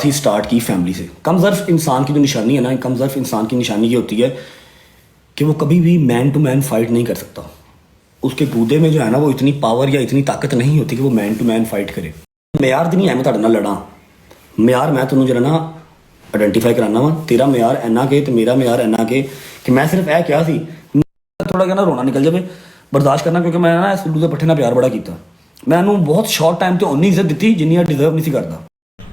بات ہی سٹارٹ کی فیملی سے. کم ظرف انسان کی جو نشانی ہے نا, کم ظرف انسان کی نشانی یہ ہوتی ہے کہ وہ کبھی بھی مین ٹو مین فائٹ نہیں کر سکتا. اس کے گودے میں جو ہے نا وہ اتنی پاور یا اتنی طاقت نہیں ہوتی کہ وہ مین ٹو مین فائٹ کرے. معیار تو نہیں ہے میں تھوڑے نال لڑاں, معیار میں تمہیں جو نا آئیڈینٹیفائی کرانا وا. تیرا معیار اینا کہ تو میرا معیار اینا کہ میں صرف اے کیا سی تھوڑا کہ نا رونا نکل جائے برداشت کرنا, کیونکہ میں نا اس گلو کے پٹھے نال پیار بڑا کیتا. میں انہوں بہت شارٹ ٹائم تے اونی عزت دیتی جنی ڈیزرو نہیں سی کرتا.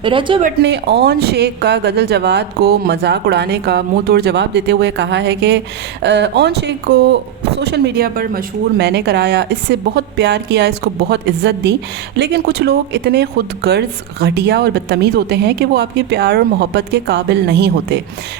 رجب بٹ نے اون شیخ کا غزل جواد کو مذاق اڑانے کا منہ توڑ جواب دیتے ہوئے کہا ہے کہ اون شیخ کو سوشل میڈیا پر مشہور میں نے کرایا, اس سے بہت پیار کیا, اس کو بہت عزت دی, لیکن کچھ لوگ اتنے خود غرض, گھٹیا اور بدتمیز ہوتے ہیں کہ وہ آپ کے پیار اور محبت کے قابل نہیں ہوتے.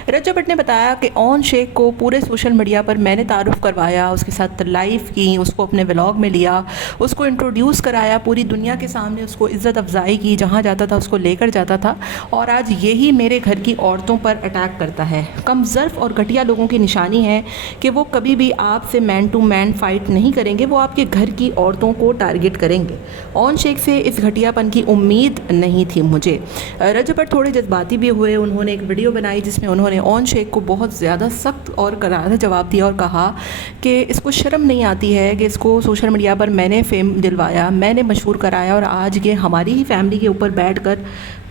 رجب بٹ نے بتایا کہ اون شیخ کو پورے سوشل میڈیا پر میں نے تعارف کروایا, اس کے ساتھ لائف کی, اس کو اپنے ولاگ میں لیا, اس کو انٹروڈیوس کرایا, پوری دنیا کے سامنے اس کو عزت افزائی کی, جہاں جاتا تھا اس کو لے کر جاتا تھا, اور آج یہی میرے گھر کی عورتوں پر اٹیک کرتا ہے. کم ظرف اور گھٹیا لوگوں کی نشانی ہے کہ وہ کبھی بھی آپ سے مین ٹو مین فائٹ نہیں کریں گے, وہ آپ کے گھر کی عورتوں کو ٹارگٹ کریں گے. اون شیخ سے اس گھٹیا پن کی امید نہیں تھی مجھے. رجب بٹ تھوڑے جذباتی بھی ہوئے, انہوں نے ایک ویڈیو بنائی جس میں انہوں نے اون شیخ کو بہت زیادہ سخت اور کرارا جواب دیا اور کہا کہ اس کو شرم نہیں آتی ہے کہ اس کو سوشل میڈیا پر میں نے فیم دلوایا, میں نے مشہور کرایا, اور آج یہ ہماری ہی فیملی کے اوپر بیٹھ کر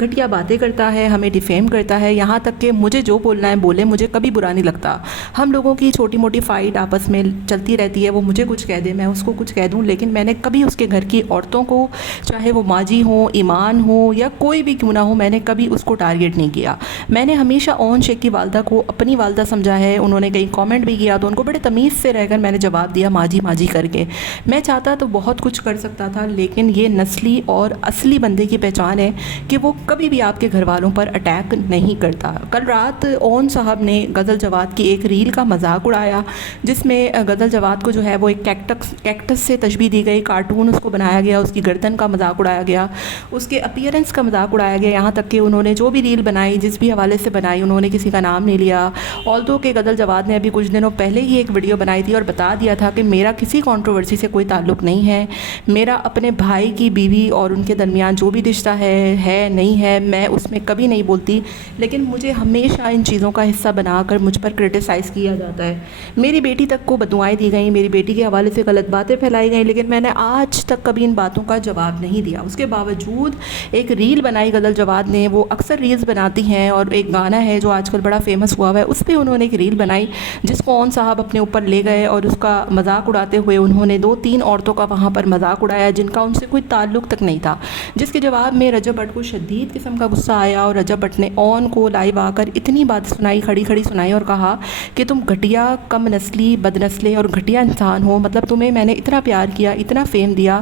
گھٹیا باتیں کرتا ہے, ہمیں ڈیفیم کرتا ہے, یہاں تک کہ مجھے جو بولنا ہے بولے, مجھے کبھی برا نہیں لگتا. ہم لوگوں کی چھوٹی موٹی فائٹ آپس میں چلتی رہتی ہے, وہ مجھے کچھ کہہ دے, میں اس کو کچھ کہہ دوں, لیکن میں نے کبھی اس کے گھر کی عورتوں کو, چاہے وہ ماجی ہوں, ایمان ہوں, یا کوئی بھی کیوں نہ ہو, میں نے کبھی اس کو ٹارگٹ نہیں کیا. میں نے ہمیشہ اون شیخ کی والدہ کو اپنی والدہ سمجھا ہے. انہوں نے کئی کامنٹ بھی کیا تو ان کو بڑے تمیز سے رہ کر میں نے جواب دیا ماجی ماجی کر کے. میں چاہتا تو بہت کچھ کر سکتا تھا, لیکن یہ نسلی اور اصلی بندے کی پہچان ہے کہ وہ کبھی بھی آپ کے گھر والوں پر اٹیک نہیں کرتا. کل رات اون صاحب نے غزل جواد کی ایک ریل کا مذاق اڑایا, جس میں غزل جواد کو جو ہے وہ ایک کیکٹس سے تشبیہ دی گئی, کارٹون اس کو بنایا گیا, اس کی گردن کا مذاق اڑایا گیا, اس کے اپیرنس کا مذاق اڑایا گیا, یہاں تک کہ انہوں نے جو بھی ریل بنائی, جس بھی حوالے سے بنائی, انہوں نے کسی کا نام نہیں لیا. آلدو کہ غزل جواد نے ابھی کچھ دنوں پہلے ہی ایک ویڈیو بنائی تھی اور بتا دیا تھا کہ میرا کسی کنٹروورسی سے کوئی تعلق نہیں ہے, میرا اپنے بھائی کی بیوی اور ان کے درمیان جو بھی رشتہ ہے نہیں ہے, میں اس میں کبھی نہیں بولتی, لیکن مجھے ہمیشہ ان چیزوں کا حصہ بنا کر مجھ پر کرٹیسائز کیا جاتا ہے. میری بیٹی تک کو بددعائیں دی گئیں, میری بیٹی کے حوالے سے غلط باتیں پھیلائی گئیں, لیکن میں نے آج تک کبھی ان باتوں کا جواب نہیں دیا. اس کے باوجود ایک ریل بنائی غزل جواد نے, وہ اکثر ریلز بناتی ہیں, اور ایک گانا ہے جو آج کل بڑا فیمس ہوا ہے, اس پہ انہوں نے ایک ریل بنائی جس کو اون صاحب اپنے اوپر لے گئے, اور اس کا مذاق اڑاتے ہوئے انہوں نے 2-3 عورتوں کا وہاں پر مذاق اڑایا جن کا ان سے کوئی تعلق تک نہیں تھا, جس کے جواب میں رجب بٹ کو شدید قسم کا غصہ آیا, اور رجب بٹ نے اون کو لائیو آ کر اتنی بات سنائی, کھڑی سنائی, اور کہا کہ تم گھٹیا, کم نسلی, بد نسلے اور گھٹیا انسان ہو. مطلب تمہیں میں نے اتنا پیار کیا, اتنا فیم دیا,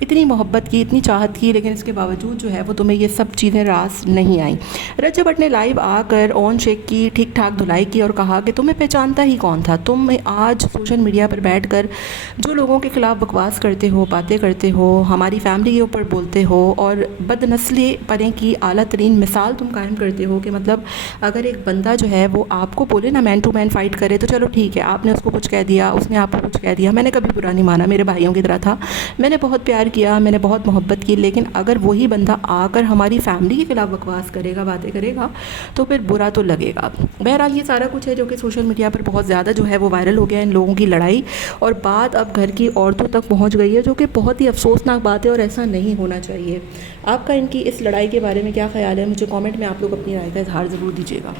اتنی محبت کی, اتنی چاہت کی, لیکن اس کے باوجود جو ہے وہ تمہیں یہ سب چیزیں راس نہیں آئیں. رجب بٹ نے لائیو آ کر اون شیخ کی ٹھیک ٹھاک دھلائی کی اور کہا کہ تمہیں پہچانتا ہی کون تھا, تم آج سوشل میڈیا پر بیٹھ کر جو لوگوں کے خلاف بکواس کرتے ہو, باتیں کرتے ہو, ہماری فیملی کے اوپر بولتے ہو, اور بد نسلی پنے کی اعلیٰ ترین مثال تم قائم کرتے ہو کہ مطلب اگر ایک بندہ جو ہے وہ آپ کو بولے نا مین ٹو مین فائٹ کرے تو چلو ٹھیک ہے, آپ نے اس کو کچھ کہہ دیا, اس نے آپ کو کچھ کہہ دیا, میں نے کبھی برا نہیں مانا, میرے بھائیوں کی طرح تھا, میں نے بہت پیار کیا, میں نے بہت محبت کی, لیکن اگر وہی بندہ آ کر ہماری فیملی کے خلاف بکواس کرے گا, باتیں کرے گا, تو پھر برا تو لگے گا. بہرحال یہ سارا کچھ ہے جو کہ سوشل میڈیا پر بہت زیادہ جو ہے وہ وائرل ہو گیا, ان لوگوں کی لڑائی, اور بات اب گھر کی عورتوں تک پہنچ گئی ہے, جو کہ بہت ہی افسوسناک بات ہے اور ایسا نہیں ہونا چاہیے. آپ کا ان کی اس لڑائی کے بارے میں کیا خیال ہے؟ مجھے کامنٹ میں آپ لوگ اپنی رائے کا اظہار ضرور دیجیے گا.